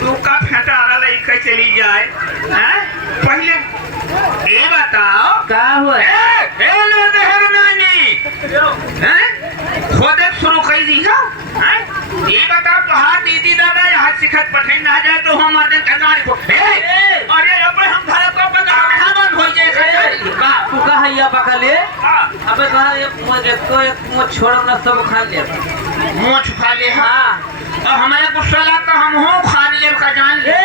तू का फटारा लेकर चली जाए हैं? पहले ये बताओ का हुआ खोदे शुरू कर दी हो हैं? ये बताओ तो हाथ दीदी दादा यहाँ सिखत पठे ना जाए तो हम आते कनार को अरे अब हम घर को पका बंद हो जाए तू का हैया पका ले अबे तुम्हारा एक छोड़ ना सब खा ले मोछ खा ले हाँ और हमारे गुस्सा का हम हो खा ले का जान ले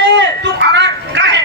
तू अगर कहे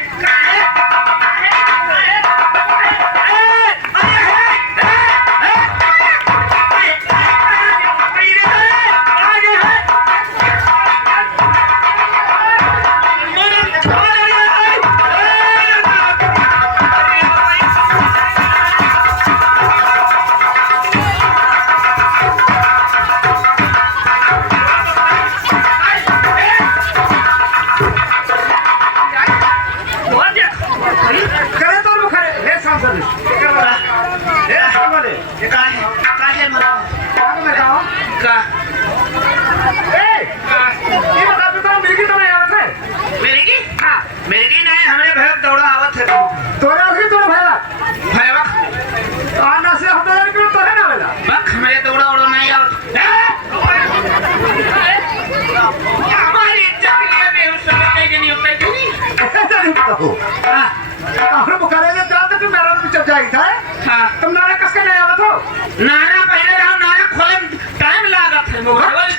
नारा पहले नारा खोले टाइम लागत है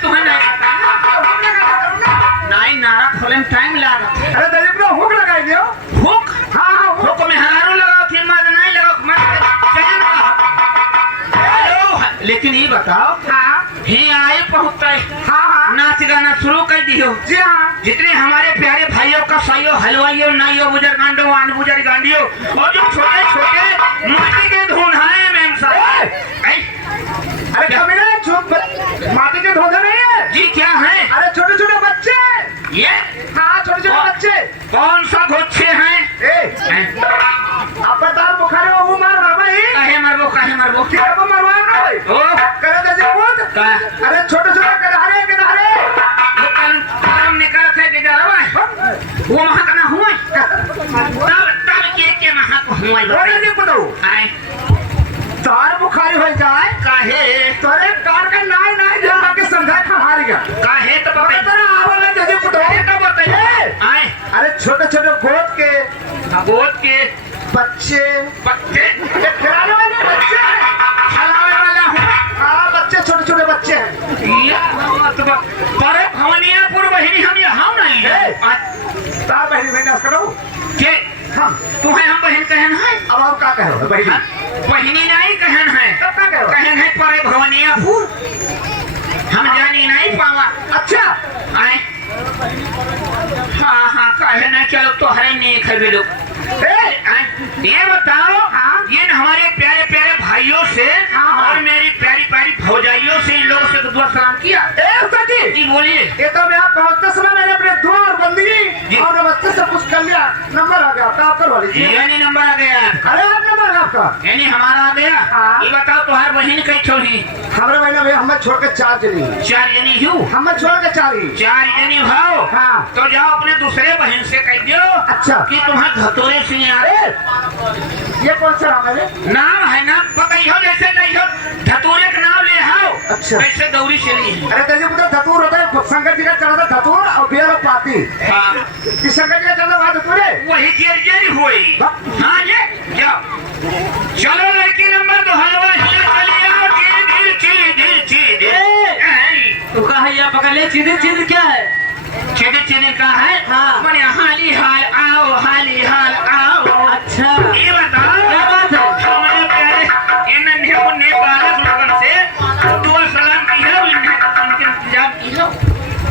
तुम्हें नहीं नारा खोले टाइम लागत है अरे दही पूरा हुक लगाई दियो हुक हाँ हुक में हजारों लगाओ फिर मत नहीं लगाओ लेकिन ये बताओ हाँ ही आए पहुँचता है हाँ नाच गाना शुरू कर दियो जी हाँ जितने हमारे प्यारे भाइयों का साइयो हलवाइयों नाइयो बुजुर्ग गांडो आन बुजुर्ग गांडियो और जो छोटे छोटे माटी के धुन है मैम साहब अरे कमीना माटी के धोखे नहीं है जी क्या है अरे छोटे छोटे बच्चे ये हाँ छोटे छोटे बच्चे कौन सा घोच्छे हैं आप दार बुखारे वो मार भाई काहे मरबो क्या वो मरवा ना भाई ओ करे दे कूद अरे छोटे छोटे गधारे गधारे वो काम निकल थे के जा रहा है वो वहां का ना हुआ तब के वहां को हुआ बोले नहीं बताओ आए दार बुखारी हो जाए काहे तोरे कार का नाई नाई जमा के समझा खा हार गया काहे तो बता तेरा आवाज दे बताओ तो बताइए आए अरे छोटे छोटे गोद के बच्चे खिलाने वाले बच्चे खिलाने वाला हूँ हाँ बच्चे छोटे छोटे बच्चे हैं पर भवनियापुर बहिनी हम यहाँ नहीं है तार बहनी बहनी करो के हम तुम्हें हम बहन कहन है अब आप क्या कह रहे हो बहनी बहिनी नहीं कहन है तब क्या कह रहे हो कहन है पर भवनियापुर हम जानी नहीं पावा अच्छा आए हाँ कहे ना चलो तो हरे नहीं खबे लोग ये बताओ ये हमारे प्यारे प्यारे भाइयों से और मेरी प्यारी प्यारी भौजाइयों से इन लोगों से दुआ सलाम किया जी बोलिए ये तो मैं आप पहुंचते समय मैंने अपने दुआ और बंदगी और बच्चे से कुछ कर लिया नंबर आ गया आप करवा लीजिए यानी नंबर आ गया अरे आप नंबर है आपका यानी हमारा आ गया ये बताओ तुम्हारी बहन कई छोड़ी हमारे बहन भैया हमें छोड़ के 4 जनी हूँ हमें छोड़ के 4 ही 4 जनी भाव हाँ तो जाओ अपने दूसरे बहन से कह दो अच्छा कि तुम्हें धतोरे से ये कौन सा नाम है नाम है ना बताइए जैसे नहीं हो धतूरे का नाम ले आओ अच्छा वैसे दौरी चली अरे जैसे मुझे धतूर होता है शंकर जी का चला था धतूर और बेल और पाती हाँ कि शंकर जी का चला वहाँ धतूरे वही जेरी हुई हाँ ये जाओ चलो लड़की नंबर 2 हलवा हिला चली आओ धीरे तू का हैया पका ले सीधे क्या है चीनी का है हाँ मैंने हाली हाल आओ अच्छा ये बताओ क्या बात है हमारे प्यारे इन नन्हे मुन्ने बालक लोगन से दुआ सलाम की है उनके इंतजाम की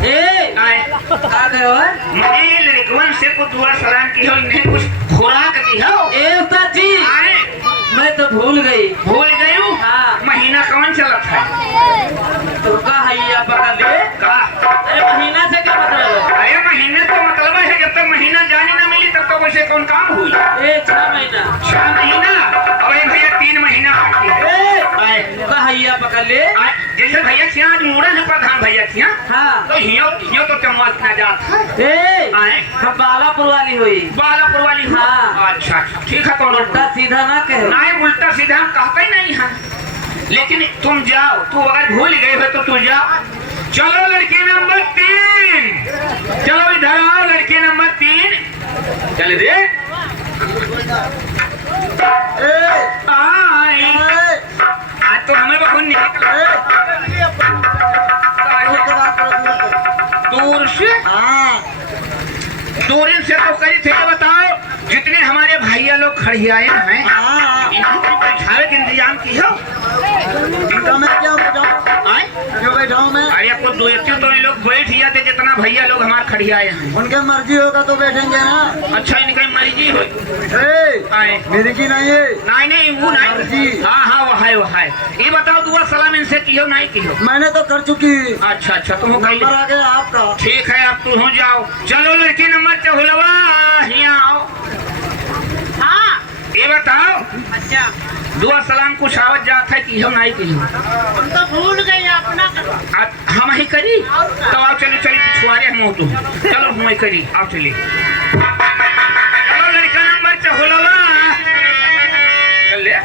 है आए क्या कहो मेरे लड़कवन से को दुआ सलाम की हो इन्हें कुछ खुराक दी हो जी आए मैं तो भूल गई हूँ हाँ महीना कौन चलत है तो का हैया पका ले का अरे महीना से क्या मतलब है अरे महीने तो मतलब है जब तक महीना जाने न मिली तब तक वैसे कौन काम हुई 6 महीना 6 महीना और भैया 3 महीना का हैया पका पकड़ ले। जैसे भैया छिया आज मुड़न है प्रधान भैया छिया हाँ। तो हियो तो चमक ना जात ए आए हम बालापुर वाली हुई। बालापुर वाली हो? हाँ। अच्छा ठीक है, कौन उल्टा सीधा ना कहो। नहीं उल्टा सीधा हम कहते ही नहीं है, लेकिन तुम जाओ, तू अगर भूल गए हो तो तू जाओ। चलो लड़की नंबर 3, चलो इधर आओ लड़की नंबर 3, चल रे आज तो हमें बहुत निकल दूर से दूर से तो कई थे। बताओ जितने हमारे भैया लोग खड़ियाए हैं इनको बैठावे के इंतजाम की हो। अरे आपको दो तो लोग बैठ जाते जितना भैया लोग हमारे खड़ियाए हैं। उनके मर्जी होगा तो बैठेंगे ना। अच्छा इनकी मर्जी हो आए मेरी की नहीं है। नहीं वो नहीं। हाँ हाँ वो है। ये बताओ दुआ सलाम इनसे कियो नहीं कियो? मैंने तो कर चुकी। अच्छा तुम नंबर आ गया आपका। ठीक है अब तुम जाओ। चलो लड़की नंबर 14 यहाँ आओ। हाँ ये बताओ अच्छा दुआ सलाम कुछ आवत जात है कि हम नहीं की? हम तो भूल गए अपना करो। हम ही करी तो आओ चलो चली पिछुआरे हम तुम चलो हम ही करी आओ चली। चलो लड़का नंबर 14 चल ले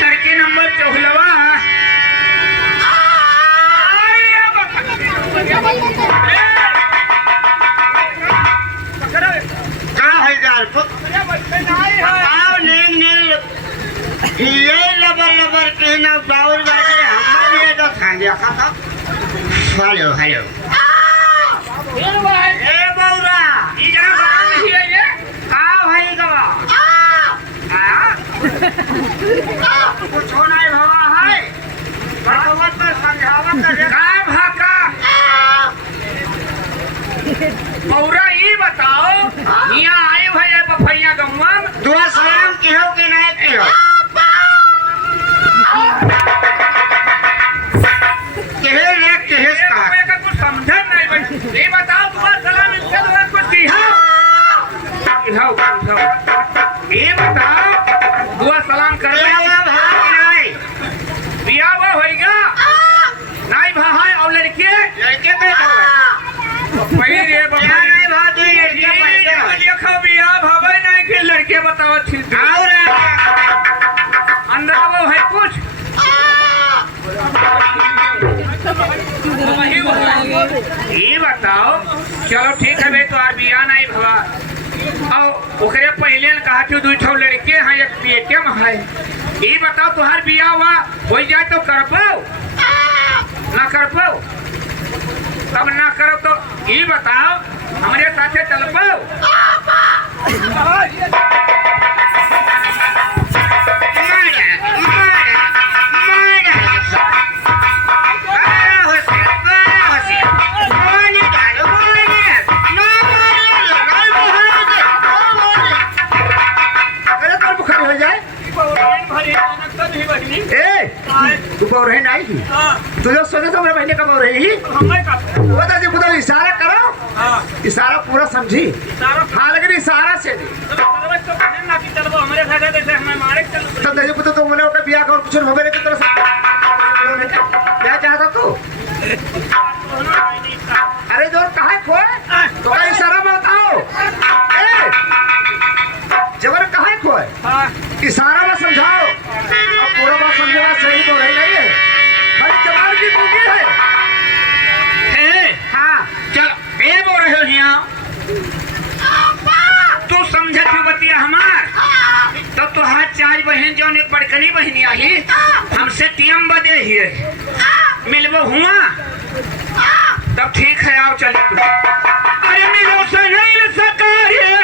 लड़की नंबर 14 क्या है यार? ये लबर के ना बाउल बाजे हमारे लिए तो खाने खाता। हेलो हेलो ए बाउरा ये जरा काम नहीं है ये आओ भाई गवा। कुछ होना है भवा है भगवत में समझावत करे। का भाका पौरा ये बताओ यहाँ आए भैया बफैया गम्मा दुआ सलाम की हो कि नहीं की हो? कुछ समझ नहीं भाई। ये बताओ दुआ सलाम इनसे दुआ कुछ दिखाओ। ये बताओ दुआ सलाम कर बिया हुआ होएगा नहीं भाई और लड़के लड़के पे रे क्या नहीं बात हुई लड़के देखो बिया भावे नहीं कि लड़के बताओ ठीक और अंदर वो है कुछ ये बताओ। चलो ठीक है भाई तो आज बिया नहीं भवा और ओकरे पहले ने कहा कि 2 लड़के हैं एक बेटे में है। ये बताओ तुहार बिया हुआ हो जाए तो कर पाओ ना कर पाओ? तब ना करो तो ये बताओ हमारे साथे चल पाओ? तू बोल रही नहीं की तुझे सोने तो मेरे बहने का बोल रही वो दादी खुदा इशारा करो। इशारा पूरा समझी। हाँ लेकिन इशारा से तो दादी खुदा तो मैंने उनका बिया और कुछ हो गए की तरह क्या चाहता तू? अरे जो कहा खोए तो का इशारा बताओ। जबर कहा खोए इशारा में समझाओ। अब पूरा बात समझेगा सही तो रही नहीं है भाई जवान की मूवी है। हाँ चल बे बोल रहे हो यहाँ तू समझ क्यों बतिया हमार तो तुहार 4 बहन जो ने बड़कनी बहनी आई हमसे टीएम बदे ही मिलबो हुआ तब ठीक है आओ चल। अरे मिलो से नहीं सकारिए